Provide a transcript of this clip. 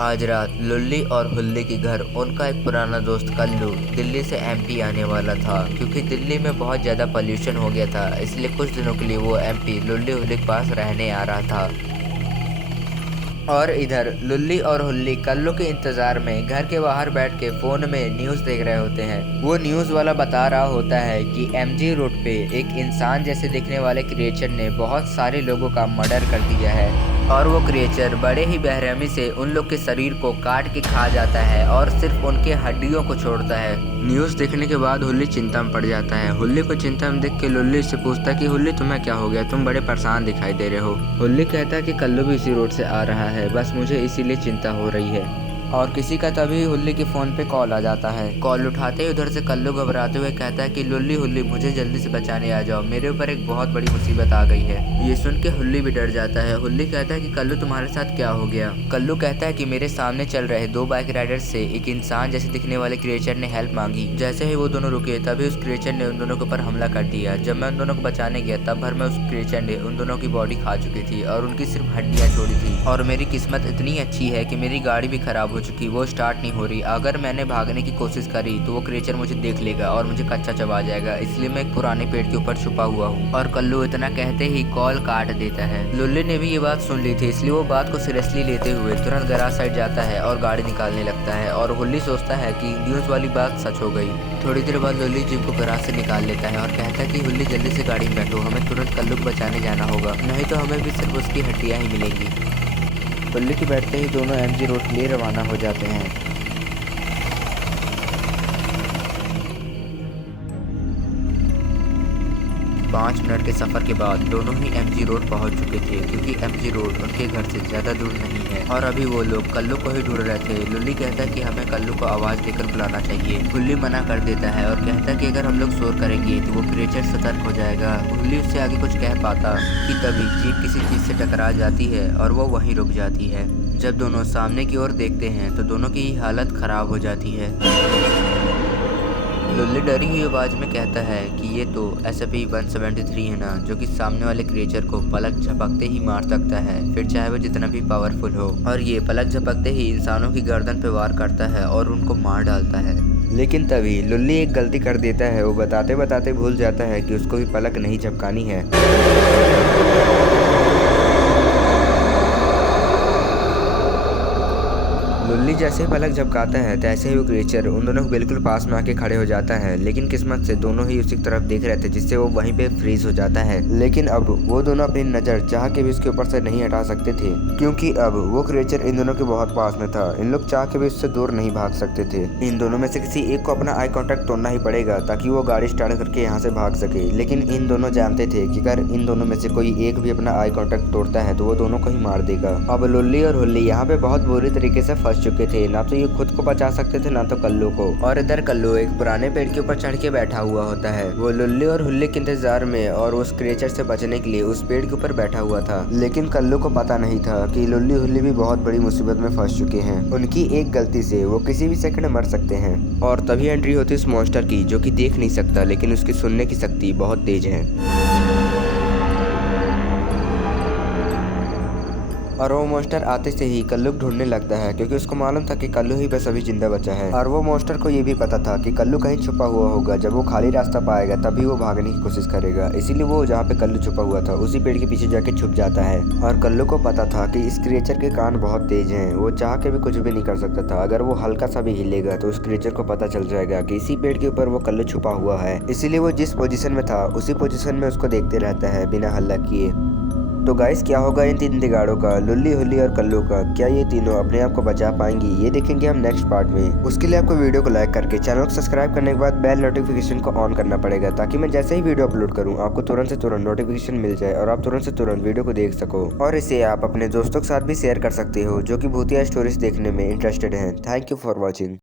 आज रात लुल्ली और हुल्ली के घर उनका एक पुराना दोस्त कल्लू दिल्ली से एमपी आने वाला था। क्योंकि दिल्ली में बहुत ज़्यादा पोल्यूशन हो गया था, इसलिए कुछ दिनों के लिए वो एमपी लुल्ली हुल्ली के पास रहने आ रहा था। और इधर लुल्ली और हुल्ली कल्लू के इंतज़ार में घर के बाहर बैठ के फ़ोन में न्यूज़ देख रहे होते हैं। वो न्यूज़ वाला बता रहा होता है कि एमजी रोड पे एक इंसान जैसे दिखने वाले क्रिएचर ने बहुत सारे लोगों का मर्डर कर दिया है। और वो क्रिएचर बड़े ही बेरहमी से उन लोग के शरीर को काट के खा जाता है और सिर्फ उनके हड्डियों को छोड़ता है। न्यूज़ देखने के बाद हुल्ली चिंता में पड़ जाता है। हुल्ली को चिंता में देख के लुल्ली से पूछता है कि हुल्ली तुम्हें क्या हो गया, तुम बड़े परेशान दिखाई दे रहे हो। हुल्ली कहता है कि कल्लू भी इसी रोड से आ रहा है, बस मुझे इसीलिए चिंता हो रही है। और किसी का तभी हुल्ली के फ़ोन पे कॉल आ जाता है। कॉल उठाते ही उधर से कल्लू घबराते हुए कहता है कि लुल्ली हुल्ली मुझे जल्दी से बचाने आ जाओ, मेरे ऊपर एक बहुत बड़ी मुसीबत आ गई है। ये सुन के हुल्ली भी डर जाता है। हुल्ली कहता है कि कल्लू तुम्हारे साथ क्या हो गया। कल्लू कहता है कि मेरे सामने चल रहे दो बाइक राइडर्स से एक इंसान जैसे दिखने वाले क्रिएचर ने हेल्प मांगी। जैसे ही वो दोनों रुके तभी उस क्रिएचर ने उन दोनों के ऊपर हमला कर दिया। जब मैं उन दोनों को बचाने गया तब भर में उस क्रिएचर ने उन दोनों की बॉडी खा चुकी थी और उनकी सिर्फ हड्डियाँ छोड़ी थी। और मेरी किस्मत इतनी अच्छी है कि मेरी गाड़ी भी खराब हो चुकी, वो स्टार्ट नहीं हो रही। अगर मैंने भागने की कोशिश करी तो वो क्रिएचर मुझे देख लेगा और मुझे कच्चा चबा जाएगा, इसलिए मैं एक पुराने पेड़ के ऊपर छुपा हुआ हूँ। और कल्लू इतना कहते ही कॉल काट देता है। लुल्ली ने भी ये बात सुन ली थी, इसलिए वो बात को सीरियसली लेते हुए तुरंत गैराज साइड जाता है और गाड़ी निकालने लगता है। और हुल्ली सोचता है कि न्यूज़ वाली बात सच हो गई। थोड़ी देर बाद लुल्ली जीप को गैराज से निकाल लेता है और कहता है कि हुल्ली जल्दी से गाड़ी में बैठो, हमें तुरंत कल्लू को बचाने जाना होगा, नहीं तो हमें भी सिर्फ उसकी हड्डियाँ ही मिलेंगी। हुल्ली के बैठते ही दोनों एमजी रोड के लिए रवाना हो जाते हैं। 5 मिनट के सफ़र के बाद दोनों ही एमजी रोड पहुंच चुके थे, क्योंकि एमजी रोड उनके घर से ज़्यादा दूर नहीं है। और अभी वो लोग कल्लू को ही ढूंढ रहे थे। लुल्ली कहता है कि हमें कल्लू को आवाज़ देकर बुलाना चाहिए। हुल्ली मना कर देता है और कहता है कि अगर हम लोग शोर करेंगे तो वो क्रिएचर सतर्क हो जाएगा। हुल्ली उससे आगे कुछ कह पाता कि तभी जीप किसी चीज़ से टकरा जाती है और वो वहीं रुक जाती है। जब दोनों सामने की ओर देखते हैं तो दोनों की हालत ख़राब हो जाती है। लुल्ली डरी हुई आवाज़ में कहता है कि ये तो SCP-173 है ना, जो कि सामने वाले क्रिएचर को पलक झपकते ही मार सकता है, फिर चाहे वो जितना भी पावरफुल हो। और ये पलक झपकते ही इंसानों की गर्दन पे वार करता है और उनको मार डालता है। लेकिन तभी लुल्ली एक गलती कर देता है। वो बताते बताते भूल जाता है कि उसको भी पलक नहीं झपकानी है। लुल्ली जैसे ही पलक झपकाता है तैसे ही वो क्रिएचर उन दोनों को बिल्कुल पास में आके खड़े हो जाता है। लेकिन किस्मत से दोनों ही उसी तरफ देख रहे थे, जिससे वो वहीं पे फ्रीज हो जाता है। लेकिन अब वो दोनों अपनी नज़र चाह के भी उसके ऊपर से नहीं हटा सकते थे, क्योंकि अब वो क्रिएचर इन दोनों के बहुत पास में था। इन लोग चाह के भी उससे दूर नहीं भाग सकते थे। इन दोनों में से किसी एक को अपना आई कॉन्टैक्ट तोड़ना ही पड़ेगा ताकि वो गाड़ी स्टार्ट करके यहाँ से भाग सके। लेकिन इन दोनों जानते थे कि अगर इन दोनों में से कोई एक भी अपना आई कॉन्टैक्ट तोड़ता है तो वो दोनों को ही मार देगा। अब लुल्ली और हुल्ली यहाँ पे बहुत बुरी तरीके से फंस चुके थे। ना तो ये खुद को बचा सकते थे ना तो कल्लू को। और इधर कल्लू एक पुराने पेड़ के ऊपर चढ़ के बैठा हुआ होता है। वो लुल्ली और हुल्ली के इंतजार में और उस क्रिएचर से बचने के लिए उस पेड़ के ऊपर बैठा हुआ था। लेकिन कल्लू को पता नहीं था कि लुल्ली हुल्ली भी बहुत बड़ी मुसीबत में फंस चुके हैं। उनकी एक गलती से वो किसी भी सेकंड मर सकते हैं। और तभी एंट्री होती है उस मॉन्स्टर की, जो कि देख नहीं सकता लेकिन उसकी सुनने की शक्ति बहुत तेज है। और वो मॉन्स्टर आते से ही कल्लू को ढूंढने लगता है, क्योंकि उसको मालूम था कि कल्लू ही बस अभी जिंदा बचा है। और वो मॉन्स्टर को ये भी पता था कि कल्लू कहीं छुपा हुआ होगा। जब वो खाली रास्ता पाएगा तभी वो भागने की कोशिश करेगा। इसीलिए वो जहाँ पे कल्लू छुपा हुआ था उसी पेड़ के पीछे जाके छुप जाता है। और कल्लू को पता था कि इस क्रिएचर के कान बहुत तेज हैं, वो चाह के भी कुछ भी नहीं कर सकता था। अगर वो हल्का सा भी हिलेगा तो उस क्रिएचर को पता चल जाएगा कि इसी पेड़ के ऊपर वो कल्लू छुपा हुआ है। इसीलिए वो जिस पोजीशन में था उसी पोजीशन में उसको देखते रहता है बिना हल्ला किए। तो गाइस, क्या होगा इन तीन तिगाड़ों का, लुल्ली हुल्ली और कल्लू का? क्या ये तीनों अपने आप को बचा पाएंगी? ये देखेंगे हम नेक्स्ट पार्ट में। उसके लिए आपको वीडियो को लाइक करके चैनल को सब्सक्राइब करने के बाद बेल नोटिफिकेशन को ऑन करना पड़ेगा, ताकि मैं जैसे ही वीडियो अपलोड करूं आपको तुरंत से तुरंत नोटिफिकेशन मिल जाए और आप तुरंत से तुरंत वीडियो को देख सको। और इसे आप अपने दोस्तों के साथ भी शेयर कर सकते हो जो कि भूतिया स्टोरीज देखने में इंटरेस्टेड हैं। Thank you for watching.